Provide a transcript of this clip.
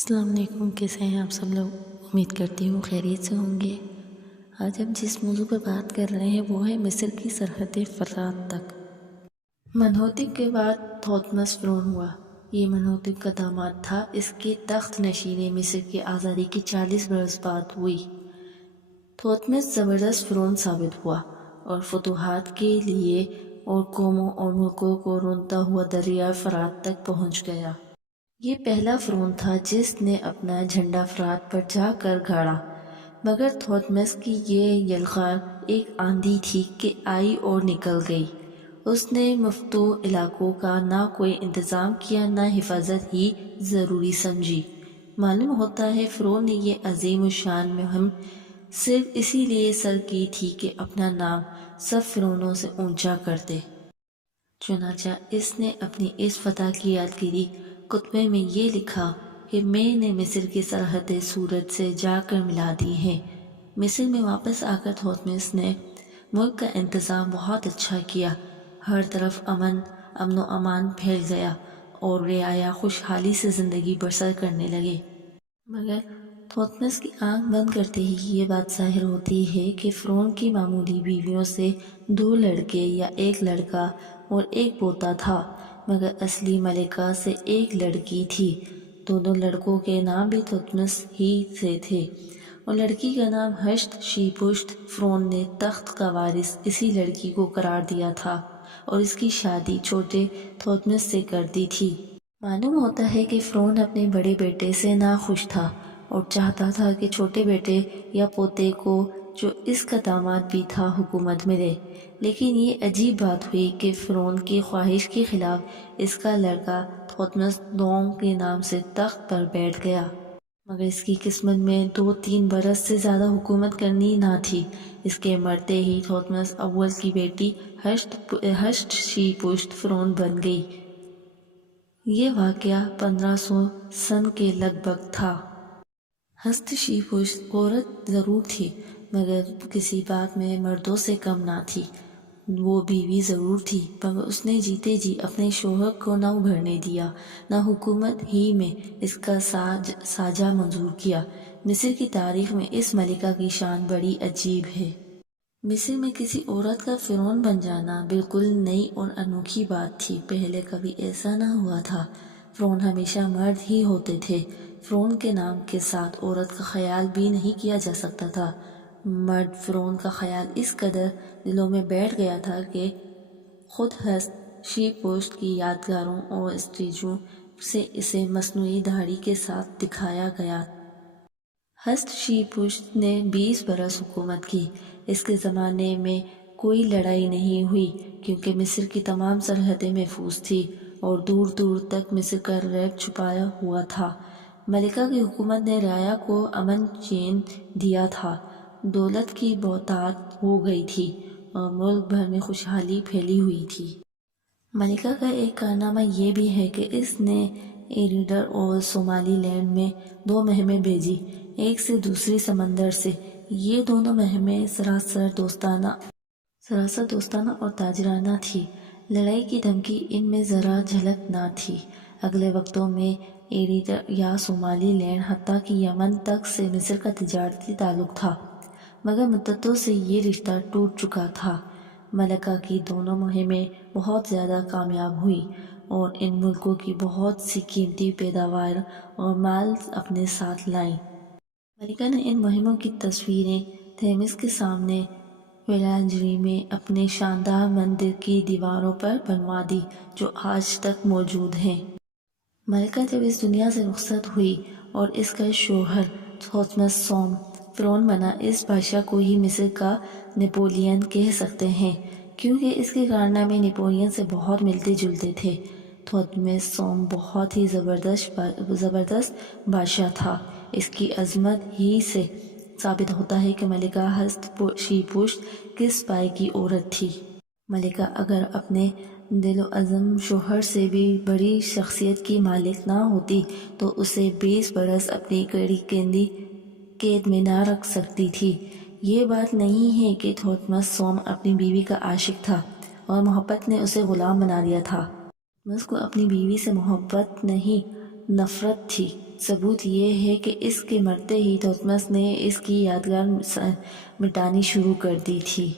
السلام علیکم، کیسے ہیں آپ سب لوگ؟ امید کرتی ہوں خیریت سے ہوں گے۔ آج ہم جس موضوع پر بات کر رہے ہیں وہ ہے مصر کی سرحد فرات تک۔ منحوتب کے بعد تھوتمس فرعون ہوا۔ یہ منحوتب کا داماد تھا۔ اس کے تخت نشینی مصر کی آزادی کی 40 برس بعد ہوئی۔ تھوتمس زبردست فرعون ثابت ہوا اور فتوحات کے لیے اور قوموں اور ملکوں کو رونتا ہوا دریائے فرات تک پہنچ گیا۔ یہ پہلا فرعون تھا جس نے اپنا جھنڈا فرات پر جا کر گاڑا، مگر تھوتمس کی یہ یلغار ایک آندھی تھی کہ آئی اور نکل گئی۔ اس نے مفتوح علاقوں کا نہ کوئی انتظام کیا، نہ حفاظت ہی ضروری سمجھی۔ معلوم ہوتا ہے فرعون نے یہ عظیم الشان مہم صرف اسی لیے سر کی تھی کہ اپنا نام سب فرعونوں سے اونچا کر دے۔ چنانچہ اس نے اپنی اس فتح کی یادگیری خطبے میں یہ لکھا کہ میں نے مصر کی سرحدیں سورج سے جا کر ملا دی ہیں۔ مصر میں واپس آ کر تھوتمس نے ملک کا انتظام بہت اچھا کیا۔ ہر طرف امن و امان پھیل گیا اور رعایا خوشحالی سے زندگی بسر کرنے لگے۔ مگر تھوتمس کی آنکھ بند کرتے ہی یہ بات ظاہر ہوتی ہے کہ فرعون کی معمولی بیویوں سے 2 لڑکے یا 1 لڑکا اور 1 پوتا تھا، مگر اصلی ملکہ سے 1 لڑکی تھی۔ دونوں لڑکوں کے نام بھی تھوتمس ہی سے تھے اور لڑکی کا نام ہشت شی پشت۔ فرعون نے تخت کا وارث اسی لڑکی کو قرار دیا تھا اور اس کی شادی چھوٹے تھوتمس سے کر دی تھی۔ معلوم ہوتا ہے کہ فرعون اپنے بڑے بیٹے سے ناخوش تھا اور چاہتا تھا کہ چھوٹے بیٹے یا پوتے کو، جو اس کا داماد بھی تھا، حکومت ملے۔ لیکن یہ عجیب بات ہوئی کہ فرعون کی خواہش کے خلاف اس کا لڑکا تھوتمس دوم کے نام سے تخت پر بیٹھ گیا۔ مگر اس کی قسمت میں 2-3 برس سے زیادہ حکومت کرنی نہ تھی۔ اس کے مرتے ہی تھوتمس اول کی بیٹی ہشت شی پشت فرعون بن گئی۔ یہ واقعہ 1500 سن کے لگ بھگ تھا۔ ہست شی پشت عورت ضرور تھی، مگر کسی بات میں مردوں سے کم نہ تھی۔ وہ بیوی ضرور تھی، مگر اس نے جیتے جی اپنے شوہر کو نہ ابھرنے دیا، نہ حکومت ہی میں اس کا سانجہ منظور کیا۔ مصر کی تاریخ میں اس ملکہ کی شان بڑی عجیب ہے۔ مصر میں کسی عورت کا فرعون بن جانا بالکل نئی اور انوکھی بات تھی۔ پہلے کبھی ایسا نہ ہوا تھا۔ فرعون ہمیشہ مرد ہی ہوتے تھے۔ فرعون کے نام کے ساتھ عورت کا خیال بھی نہیں کیا جا سکتا تھا۔ مرد فرعون کا خیال اس قدر دلوں میں بیٹھ گیا تھا کہ خود ہست شی پشت کی یادگاروں اور اسٹیچو سے اسے مصنوعی داڑھی کے ساتھ دکھایا گیا۔ ہست شی پشت نے 20 برس حکومت کی۔ اس کے زمانے میں کوئی لڑائی نہیں ہوئی کیونکہ مصر کی تمام سرحدیں محفوظ تھیں اور دور دور تک مصر کا ریپ چھپایا ہوا تھا۔ ملکہ کی حکومت نے رعایا کو امن چین دیا تھا۔ دولت کی بہتات ہو گئی تھی اور ملک بھر میں خوشحالی پھیلی ہوئی تھی۔ ملکہ کا ایک کارنامہ یہ بھی ہے کہ اس نے ایریڈر اور صومالی لینڈ میں 2 مہمیں بھیجی، ایک سے دوسری سمندر سے۔ یہ دونوں مہمیں سراسر دوستانہ اور تاجرانہ تھی۔ لڑائی کی دھمکی ان میں ذرا جھلک نہ تھی۔ اگلے وقتوں میں ایریڈر یا صومالی لینڈ حتیٰ کہ یمن تک سے مصر کا تجارتی تعلق تھا، مگر مدتوں سے یہ رشتہ ٹوٹ چکا تھا۔ ملکہ کی دونوں مہمیں بہت زیادہ کامیاب ہوئیں اور ان ملکوں کی بہت سی قیمتی پیداوار اور مال اپنے ساتھ لائیں۔ ملکہ نے ان مہموں کی تصویریں تھیمس کے سامنے فیلانجری میں اپنے شاندار مندر کی دیواروں پر بنوا دی، جو آج تک موجود ہیں۔ ملکہ جب اس دنیا سے رخصت ہوئی اور اس کا شوہر تھوتمس سوم فرعون بنا، اس بادشاہ کو ہی مصر کا نپولین کہہ سکتے ہیں، کیونکہ اس کے کارنامے نپولین سے بہت ملتے جلتے تھے۔ تھوتمس سوم بہت ہی زبردست بادشاہ تھا۔ اس کی عظمت ہی سے ثابت ہوتا ہے کہ ملکہ ہست شی پشت کس پائے کی عورت تھی۔ ملکہ اگر اپنے دل و عزم شوہر سے بھی بڑی شخصیت کی مالک نہ ہوتی تو اسے 20 برس اپنی کڑی کیندی قید میں نہ رکھ سکتی تھی۔ یہ بات نہیں ہے کہ تھوتمس سوم اپنی بیوی کا عاشق تھا اور محبت نے اسے غلام بنا لیا تھا۔ تھوتمس کو اپنی بیوی سے محبت نہیں نفرت تھی۔ ثبوت یہ ہے کہ اس کے مرتے ہی تھوتمس نے اس کی یادگار مٹانی شروع کر دی تھی۔